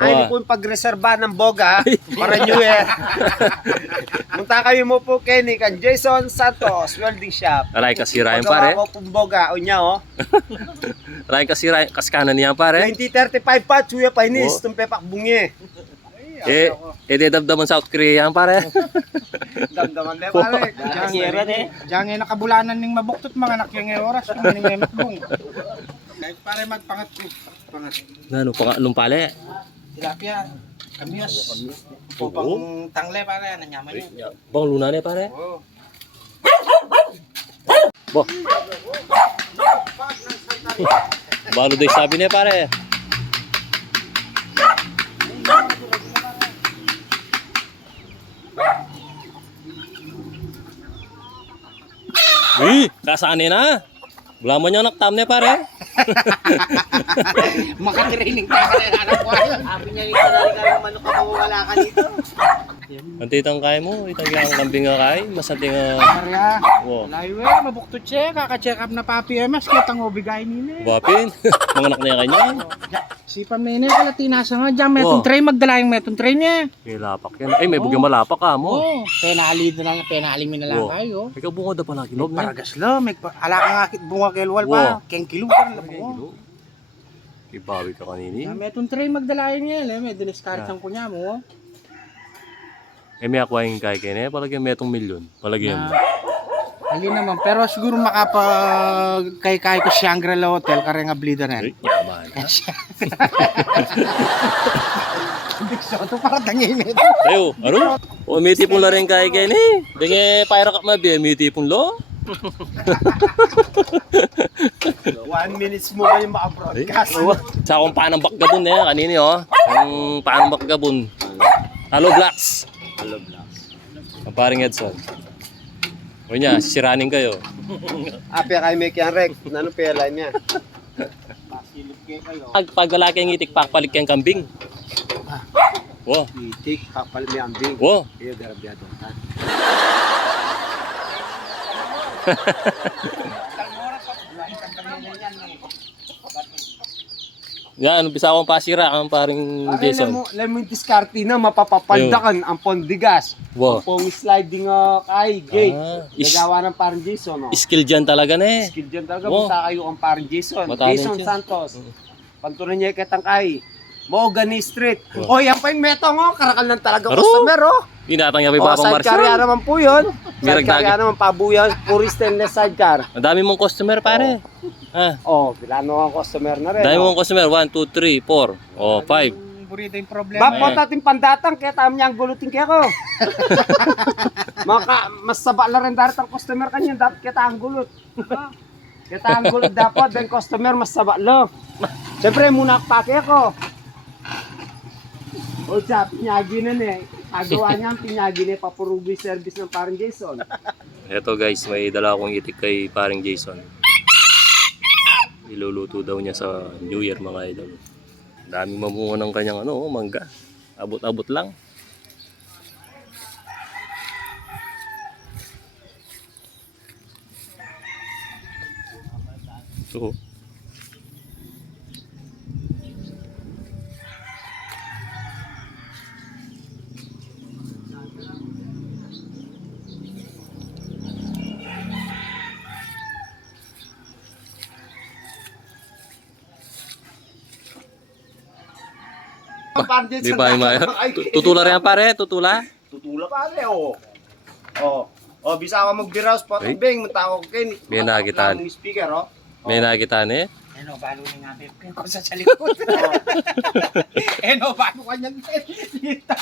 Ay, po yung pagreserba ng boga para New Year. Munta kayo mo po Kenny kan Jason Santos Welding Shop. Aray kasira yan pare. Pagawa ko pong boga. O niya o. Aray kasira kaskanan niya pare. 2035 pa, chuya pa inis. Tumpepak bungi. Dedabdaman South Korea yan pare. Damdaman de pare. Diyan nakabulanan ning mabuktot mga anak yung oras. Ning matbong. Kahit pare magpangat ko. Pangat. Nano pangatlong pale. Tilapia. Kamyos. Pupang tangle pare. Nanyaman yun. Bang luna ne pare. Oo. Bo. Baru day sabi ne pare. Wih, kasane na. Wala mo niya naktam ne pare. Makatraining tayo pare. Anak ko ayun. Sabi niya yung sadali ka ng manok ka wala ka dito. Antitang kay mo, itang yang kambing nga kay, masating Maria. wow. Layo mabuktot siya. Kaka-check up na pa PMS. Kitang ubigay nila. Wapin. Mga anak niya kanya. Sipam na yun eh. Kalatinasa nga dyan. Metong tray. Magdala yung metong tray niya. May lapak yan. Ay, may bugyan malapak ka mo. Oo. Penali na lang. Penali mo na lang kayo. Ikaw bunga da pala No, kinog na. paragas lo. Ala ka nga bunga kelwal pa. Keng kilo pa. Ibawi ka kanini. Metong tray magdala yun yan. May diniscard ang kunya mo. Eh, may akwain kay kene. Palagyan may itong milyon. Palagyan mo. Ayun naman. Pero siguro makapag kay ko Shangri-La Hotel. Kare nga bleeder na. Ay, yaman. Big Soto para tangin ito. Ayo, ano? O, may tipong la rin kay kene. Dengi, paira ka mabi. May tipong lo. 1 minutes mo kayo maka-broadcast. Sa akong panang bakgabon na yan. Kanini, oh. Ang panang bakgabon. Hello, Blacks. Hello, Blacks. Ang paring Edson. O niya, siranin kayo. Api kay may kiyang rek. Nano pela niya? Pag lalaki ang itik, pakpalik kang kambing. Wow. Itik, kapal may ambing. Wow. Iyo, garabyado ka. Yan, umpisa akong pasira ang paring Jason. Alam mo yung diskarte na, mapapapaldakan ang pondigas. Wow. Pong sliding kay gate. Nagawa ng parang Jason. Skill dyan talaga na eh. Skill dyan talaga, Wow. punta kayo ang parang Jason. Matalent Jason siya. Santos. Pagtunan niya kitang kay. Mahogany Street. Oh, yan pa yung metong karakal lang talaga Aro? customer Inatang niya pa Oh, Papang sidecar Marcel. naman po yun. May Sidecar ragdagan. naman, pabuya, puri stainless sidecar. Ang dami mong customer pare. Ah, Oh, bilano ang customer na rin. dami mong customer. 1, 2, 3, 4. Oh, 5. Burito yung problema. Bapot natin pandatang, kaya tama niya ang gulutin kaya ko. Mas saba na rin darat ang customer kanya, dapat kita ang gulot. Kita ang gulot dapat, then customer mas saba lo. Siyempre, muna pake ako. O siya, pinyagi na niya. Agawa niya ang pinyagi niya, papurubi service ng parang Jason. Eto guys, may dala akong itik kay paring Jason. Iluluto daw niya sa New Year mga idol. Daming mamungo ng kanyang mangga. Abot-abot lang. So, di ba yung tutula rin yan pare? Tutula? Tutula pare, oh. Oh. Oh, bisa ka magbiraos pa Ay. beng, matawa ko kin. May nakitaan. Speaker, oh. May nakita na eh. Ano, balo na nga ko sa likod. Ano, balo ka niyan. Dito.